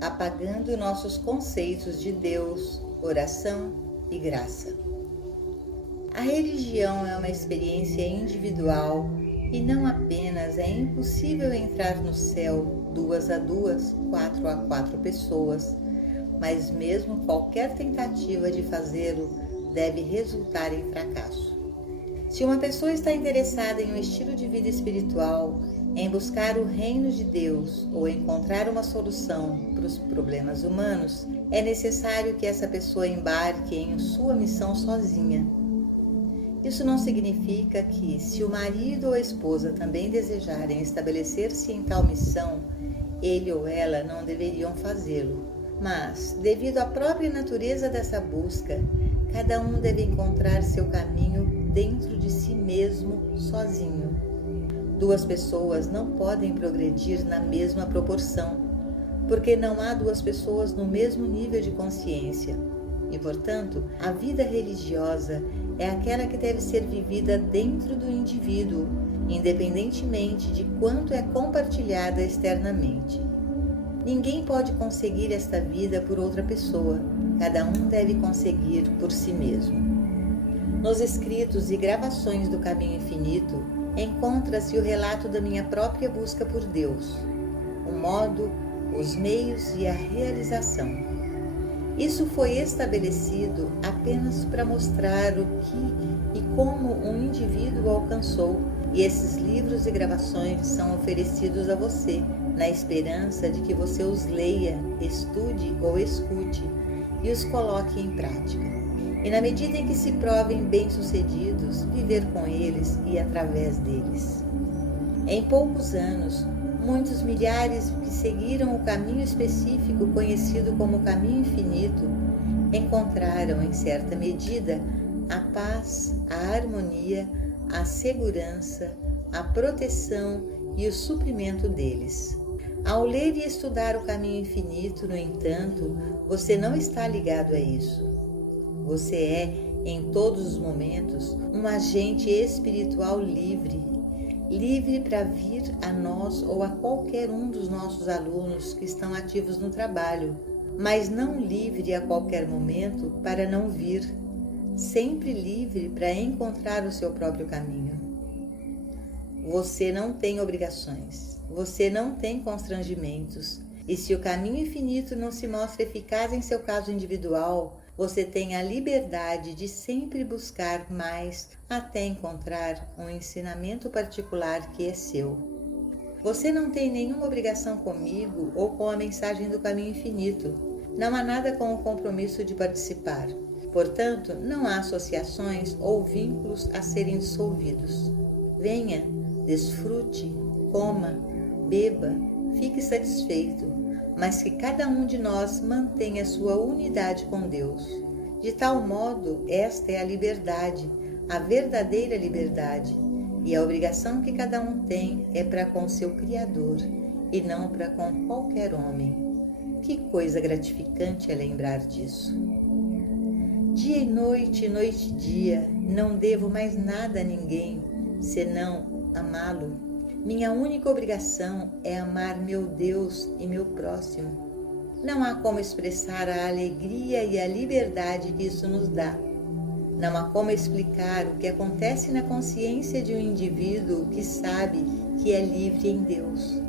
apagando nossos conceitos de Deus, oração e graça. A religião é uma experiência individual e não apenas é impossível entrar no céu 2 a 2, 4 a 4 pessoas, mas mesmo qualquer tentativa de fazê-lo deve resultar em fracasso. Se uma pessoa está interessada em um estilo de vida espiritual, em buscar o reino de Deus ou encontrar uma solução para os problemas humanos, é necessário que essa pessoa embarque em sua missão sozinha. Isso não significa que, se o marido ou a esposa também desejarem estabelecer-se em tal missão, ele ou ela não deveriam fazê-lo. Mas, devido à própria natureza dessa busca, cada um deve encontrar seu caminho dentro de si mesmo, sozinho. Duas pessoas não podem progredir na mesma proporção, porque não há duas pessoas no mesmo nível de consciência. E, portanto, a vida religiosa é aquela que deve ser vivida dentro do indivíduo, independentemente de quanto é compartilhada externamente. Ninguém pode conseguir esta vida por outra pessoa, cada um deve conseguir por si mesmo. Nos escritos e gravações do Caminho Infinito, encontra-se o relato da minha própria busca por Deus, o modo, os meios e a realização. Isso foi estabelecido apenas para mostrar o que e como um indivíduo alcançou, e esses livros e gravações são oferecidos a você, na esperança de que você os leia, estude ou escute e os coloque em prática. E na medida em que se provem bem-sucedidos, viver com eles e através deles. Em poucos anos, muitos milhares que seguiram o caminho específico conhecido como Caminho Infinito encontraram, em certa medida, a paz, a harmonia, a segurança, a proteção e o suprimento deles. Ao ler e estudar o Caminho Infinito, no entanto, você não está ligado a isso. Você é, em todos os momentos, um agente espiritual livre para vir a nós ou a qualquer um dos nossos alunos que estão ativos no trabalho, mas não livre a qualquer momento para não vir, sempre livre para encontrar o seu próprio caminho. Você não tem obrigações, você não tem constrangimentos, e se o Caminho Infinito não se mostra eficaz em seu caso individual, você tem a liberdade de sempre buscar mais até encontrar um ensinamento particular que é seu. Você não tem nenhuma obrigação comigo ou com a mensagem do Caminho Infinito. Não há nada com o compromisso de participar. Portanto, não há associações ou vínculos a serem dissolvidos. Venha, desfrute, coma, beba, fique satisfeito, mas que cada um de nós mantenha sua unidade com Deus. De tal modo, esta é a liberdade, a verdadeira liberdade, e a obrigação que cada um tem é para com seu Criador, e não para com qualquer homem. Que coisa gratificante é lembrar disso. Dia e noite e dia, não devo mais nada a ninguém, senão amá-lo. Minha única obrigação é amar meu Deus e meu próximo. Não há como expressar a alegria e a liberdade que isso nos dá. Não há como explicar o que acontece na consciência de um indivíduo que sabe que é livre em Deus.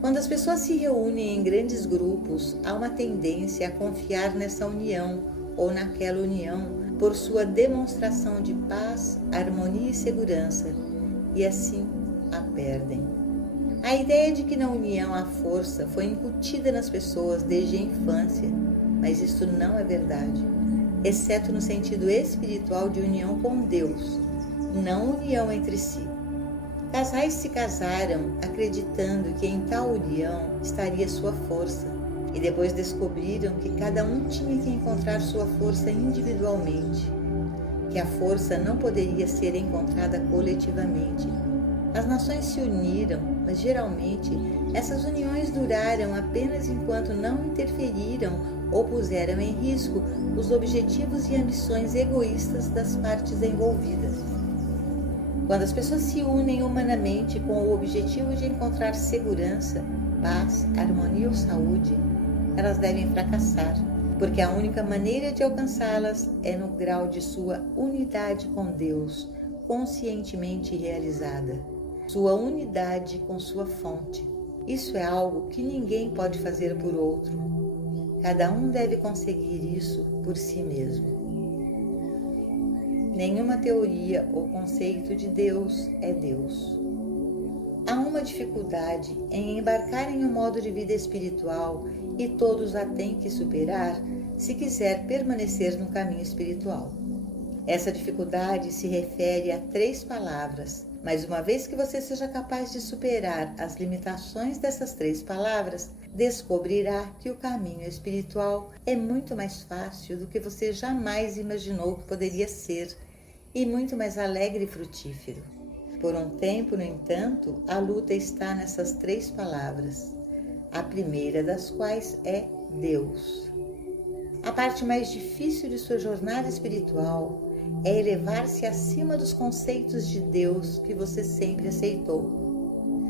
Quando as pessoas se reúnem em grandes grupos, há uma tendência a confiar nessa união ou naquela união por sua demonstração de paz, harmonia e segurança, e assim a perdem. A ideia de que na união há força foi incutida nas pessoas desde a infância, mas isso não é verdade, exceto no sentido espiritual de união com Deus, não união entre si. Casais se casaram acreditando que em tal união estaria sua força, e depois descobriram que cada um tinha que encontrar sua força individualmente, que a força não poderia ser encontrada coletivamente. As nações se uniram, mas geralmente essas uniões duraram apenas enquanto não interferiram ou puseram em risco os objetivos e ambições egoístas das partes envolvidas. Quando as pessoas se unem humanamente com o objetivo de encontrar segurança, paz, harmonia ou saúde, elas devem fracassar, porque a única maneira de alcançá-las é no grau de sua unidade com Deus, conscientemente realizada, sua unidade com sua fonte. Isso é algo que ninguém pode fazer por outro. Cada um deve conseguir isso por si mesmo. Nenhuma teoria ou conceito de Deus é Deus. Há uma dificuldade em embarcar em um modo de vida espiritual e todos a têm que superar se quiser permanecer no caminho espiritual. Essa dificuldade se refere a 3 palavras, mas uma vez que você seja capaz de superar as limitações dessas 3 palavras, descobrirá que o caminho espiritual é muito mais fácil do que você jamais imaginou que poderia ser e muito mais alegre e frutífero. Por um tempo, no entanto, a luta está nessas 3 palavras, a primeira das quais é Deus. A parte mais difícil de sua jornada espiritual é elevar-se acima dos conceitos de Deus que você sempre aceitou.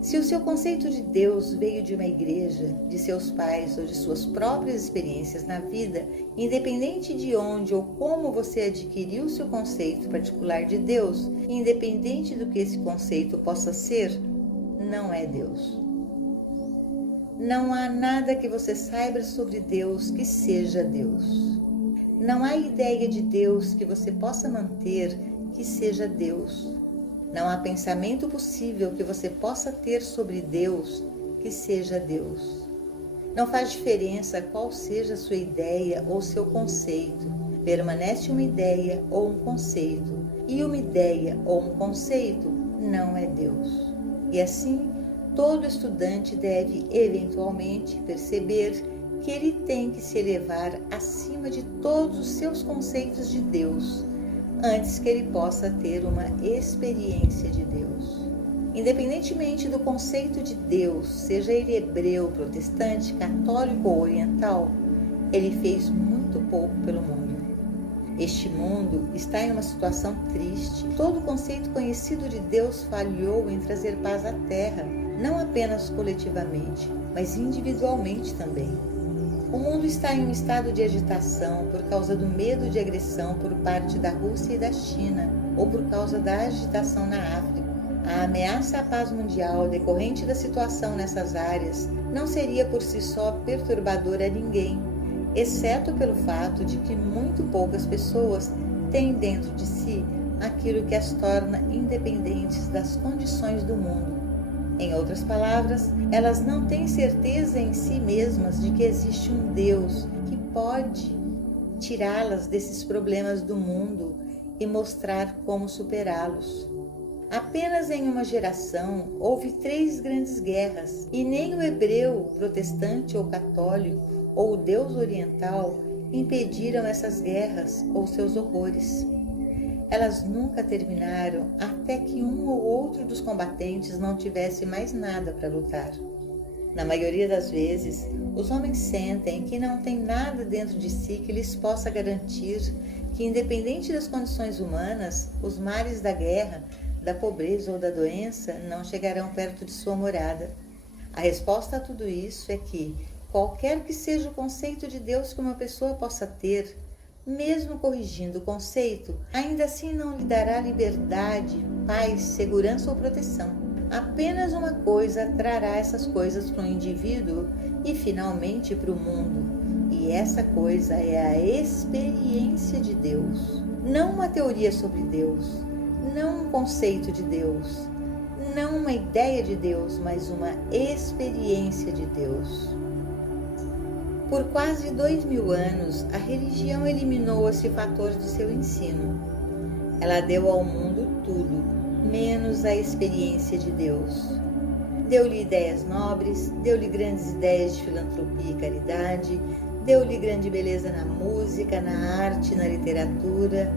Se o seu conceito de Deus veio de uma igreja, de seus pais ou de suas próprias experiências na vida, independente de onde ou como você adquiriu seu conceito particular de Deus, independente do que esse conceito possa ser, não é Deus. Não há nada que você saiba sobre Deus que seja Deus. Não há ideia de Deus que você possa manter que seja Deus. Não há pensamento possível que você possa ter sobre Deus que seja Deus. Não faz diferença qual seja a sua ideia ou seu conceito. Permanece uma ideia ou um conceito, e uma ideia ou um conceito não é Deus. E assim, todo estudante deve eventualmente perceber que ele tem que se elevar acima de todos os seus conceitos de Deus, antes que ele possa ter uma experiência de Deus. Independentemente do conceito de Deus, seja ele hebreu, protestante, católico ou oriental, ele fez muito pouco pelo mundo. Este mundo está em uma situação triste. Todo conceito conhecido de Deus falhou em trazer paz à Terra, não apenas coletivamente, mas individualmente também. O mundo está em um estado de agitação por causa do medo de agressão por parte da Rússia e da China, ou por causa da agitação na África. A ameaça à paz mundial decorrente da situação nessas áreas não seria por si só perturbadora a ninguém, exceto pelo fato de que muito poucas pessoas têm dentro de si aquilo que as torna independentes das condições do mundo. Em outras palavras, elas não têm certeza em si mesmas de que existe um Deus que pode tirá-las desses problemas do mundo e mostrar como superá-los. Apenas em uma geração houve 3 grandes guerras e nem o hebreu, protestante ou católico, ou o Deus oriental impediram essas guerras ou seus horrores. Elas nunca terminaram até que um ou outro dos combatentes não tivesse mais nada para lutar. Na maioria das vezes, os homens sentem que não tem nada dentro de si que lhes possa garantir que, independente das condições humanas, os males da guerra, da pobreza ou da doença não chegarão perto de sua morada. A resposta a tudo isso é que, qualquer que seja o conceito de Deus que uma pessoa possa ter, mesmo corrigindo o conceito, ainda assim não lhe dará liberdade, paz, segurança ou proteção. Apenas uma coisa trará essas coisas para o indivíduo e finalmente para o mundo, e essa coisa é a experiência de Deus. Não uma teoria sobre Deus, não um conceito de Deus, não uma ideia de Deus, mas uma experiência de Deus. Por quase 2000 anos, a religião eliminou esse fator de seu ensino. Ela deu ao mundo tudo, menos a experiência de Deus. Deu-lhe ideias nobres, deu-lhe grandes ideias de filantropia e caridade, deu-lhe grande beleza na música, na arte, na literatura,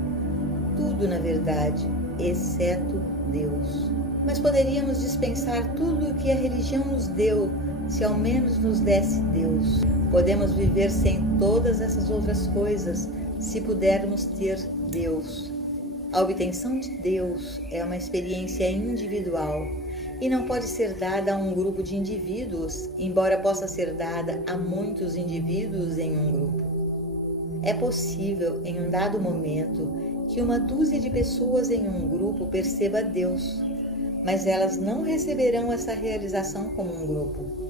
tudo na verdade, exceto Deus. Mas poderíamos dispensar tudo o que a religião nos deu, se ao menos nos desse Deus. Podemos viver sem todas essas outras coisas, se pudermos ter Deus. A obtenção de Deus é uma experiência individual, e não pode ser dada a um grupo de indivíduos, embora possa ser dada a muitos indivíduos em um grupo. É possível, em um dado momento, que uma dúzia de pessoas em um grupo perceba Deus, mas elas não receberão essa realização como um grupo.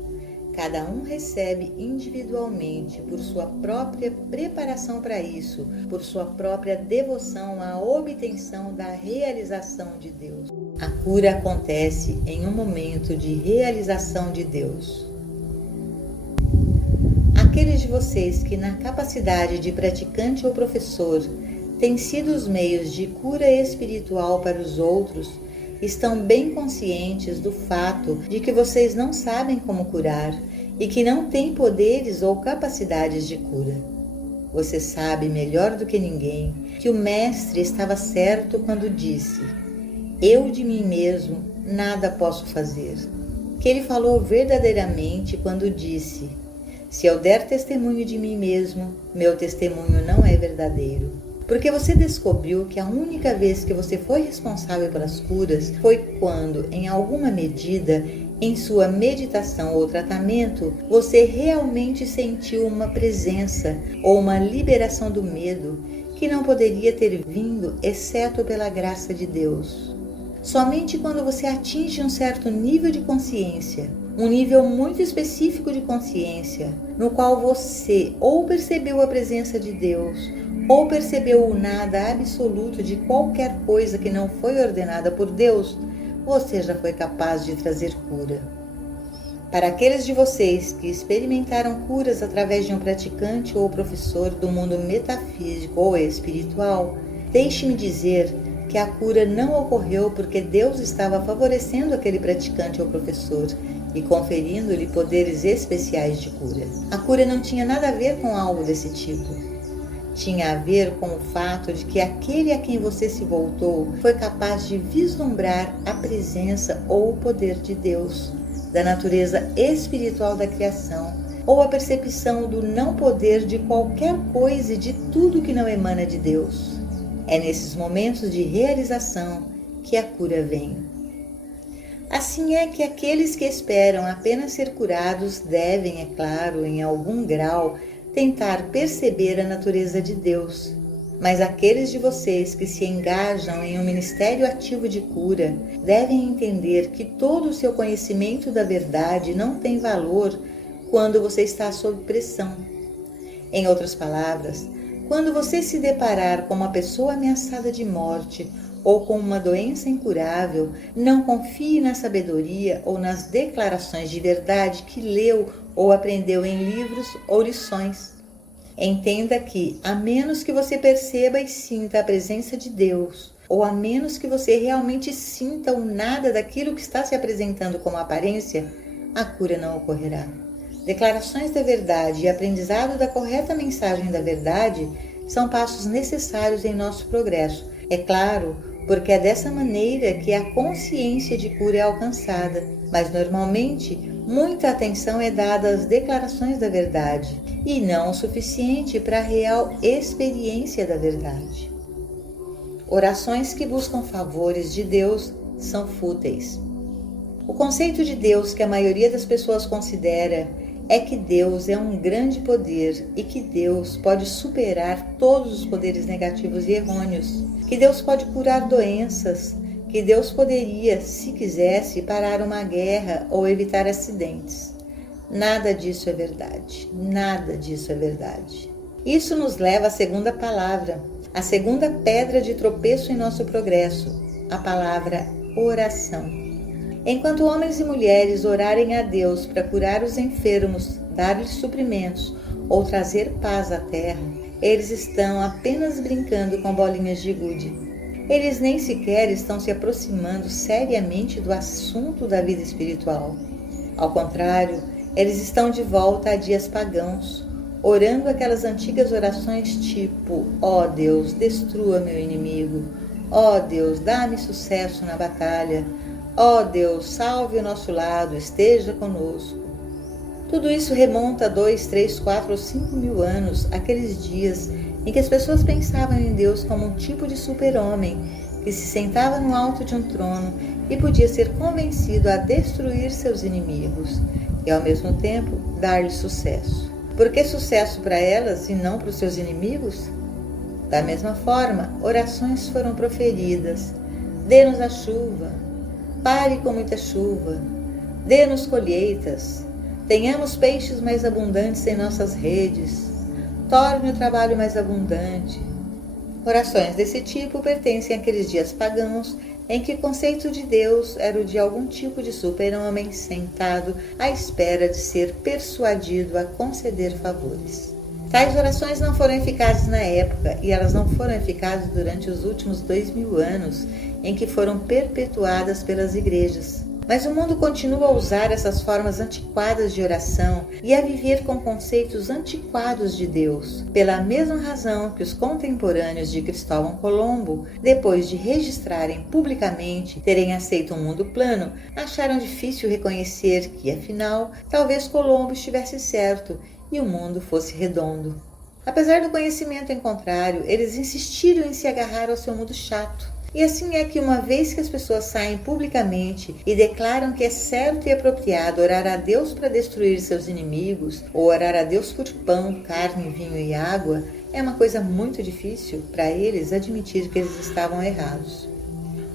Cada um recebe individualmente por sua própria preparação para isso, por sua própria devoção à obtenção da realização de Deus. A cura acontece em um momento de realização de Deus. Aqueles de vocês que, na capacidade de praticante ou professor, têm sido os meios de cura espiritual para os outros, estão bem conscientes do fato de que vocês não sabem como curar e que não têm poderes ou capacidades de cura. Você sabe melhor do que ninguém que o Mestre estava certo quando disse: "Eu de mim mesmo nada posso fazer", que ele falou verdadeiramente quando disse: "Se eu der testemunho de mim mesmo, meu testemunho não é verdadeiro." Porque você descobriu que a única vez que você foi responsável pelas curas foi quando, em alguma medida, em sua meditação ou tratamento, você realmente sentiu uma presença ou uma liberação do medo que não poderia ter vindo exceto pela graça de Deus. Somente quando você atinge um certo nível de consciência, um nível muito específico de consciência, no qual você ou percebeu a presença de Deus, ou percebeu o nada absoluto de qualquer coisa que não foi ordenada por Deus, você já foi capaz de trazer cura. Para aqueles de vocês que experimentaram curas através de um praticante ou professor do mundo metafísico ou espiritual, deixe-me dizer que a cura não ocorreu porque Deus estava favorecendo aquele praticante ou professor e conferindo-lhe poderes especiais de cura. A cura não tinha nada a ver com algo desse tipo. Tinha a ver com o fato de que aquele a quem você se voltou foi capaz de vislumbrar a presença ou o poder de Deus, da natureza espiritual da criação, ou a percepção do não poder de qualquer coisa e de tudo que não emana de Deus. É nesses momentos de realização que a cura vem. Assim é que aqueles que esperam apenas ser curados devem, é claro, em algum grau, tentar perceber a natureza de Deus. Mas aqueles de vocês que se engajam em um ministério ativo de cura devem entender que todo o seu conhecimento da verdade não tem valor quando você está sob pressão. Em outras palavras, quando você se deparar com uma pessoa ameaçada de morte ou com uma doença incurável, não confie na sabedoria ou nas declarações de verdade que leu ou aprendeu em livros ou lições. Entenda que, a menos que você perceba e sinta a presença de Deus, ou a menos que você realmente sinta o nada daquilo que está se apresentando como aparência, a cura não ocorrerá. Declarações da verdade e aprendizado da correta mensagem da verdade são passos necessários em nosso progresso. É claro, porque é dessa maneira que a consciência de cura é alcançada, mas normalmente muita atenção é dada às declarações da verdade e não o suficiente para a real experiência da verdade. Orações que buscam favores de Deus são fúteis. O conceito de Deus que a maioria das pessoas considera é que Deus é um grande poder e que Deus pode superar todos os poderes negativos e errôneos, que Deus pode curar doenças, que Deus poderia, se quisesse, parar uma guerra ou evitar acidentes. Nada disso é verdade. Nada disso é verdade. Isso nos leva à segunda palavra, a segunda pedra de tropeço em nosso progresso, a palavra oração. Enquanto homens e mulheres orarem a Deus para curar os enfermos, dar-lhes suprimentos ou trazer paz à terra, eles estão apenas brincando com bolinhas de gude. Eles nem sequer estão se aproximando seriamente do assunto da vida espiritual. Ao contrário, eles estão de volta a dias pagãos, orando aquelas antigas orações tipo: ó Deus, destrua meu inimigo. Ó Deus, dá-me sucesso na batalha. Ó Deus, salve o nosso lado, esteja conosco. Tudo isso remonta a 2, 3, 4 ou 5 mil anos, aqueles dias em que as pessoas pensavam em Deus como um tipo de super-homem que se sentava no alto de um trono e podia ser convencido a destruir seus inimigos e, ao mesmo tempo, dar-lhes sucesso. Por que sucesso para elas e não para os seus inimigos? Da mesma forma, orações foram proferidas: dê-nos a chuva, pare com muita chuva, dê-nos colheitas, tenhamos peixes mais abundantes em nossas redes, torne o trabalho mais abundante. Orações desse tipo pertencem àqueles dias pagãos em que o conceito de Deus era o de algum tipo de super-homem sentado à espera de ser persuadido a conceder favores. Tais orações não foram eficazes na época e elas não foram eficazes durante os últimos 2000 anos em que foram perpetuadas pelas igrejas. Mas o mundo continua a usar essas formas antiquadas de oração e a viver com conceitos antiquados de Deus, pela mesma razão que os contemporâneos de Cristóvão Colombo, depois de registrarem publicamente terem aceito um mundo plano, acharam difícil reconhecer que, afinal, talvez Colombo estivesse certo e o mundo fosse redondo. Apesar do conhecimento em contrário, eles insistiram em se agarrar ao seu mundo chato. E assim é que, uma vez que as pessoas saem publicamente e declaram que é certo e apropriado orar a Deus para destruir seus inimigos, ou orar a Deus por pão, carne, vinho e água, é uma coisa muito difícil para eles admitir que eles estavam errados.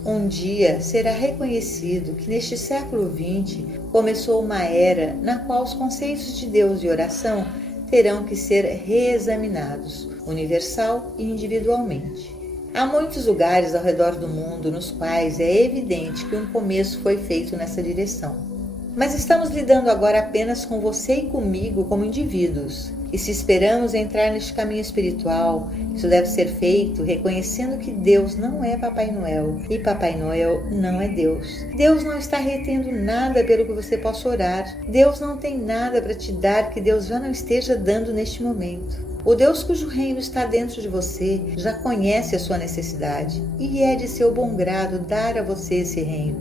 Um dia será reconhecido que neste século XX começou uma era na qual os conceitos de Deus e oração terão que ser reexaminados, universal e individualmente. Há muitos lugares ao redor do mundo nos quais é evidente que um começo foi feito nessa direção. Mas estamos lidando agora apenas com você e comigo como indivíduos. E se esperamos entrar neste caminho espiritual, isso deve ser feito reconhecendo que Deus não é Papai Noel e Papai Noel não é Deus. Deus não está retendo nada pelo que você possa orar. Deus não tem nada para te dar que Deus já não esteja dando neste momento. O Deus cujo reino está dentro de você já conhece a sua necessidade e é de seu bom grado dar a você esse reino.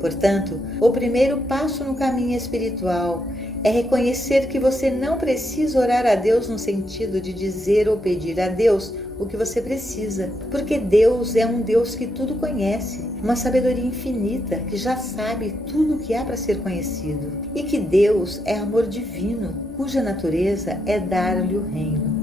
Portanto, o primeiro passo no caminho espiritual é reconhecer que você não precisa orar a Deus no sentido de dizer ou pedir a Deus o que você precisa, porque Deus é um Deus que tudo conhece, uma sabedoria infinita que já sabe tudo o que há para ser conhecido, e que Deus é amor divino, cuja natureza é dar-lhe o reino.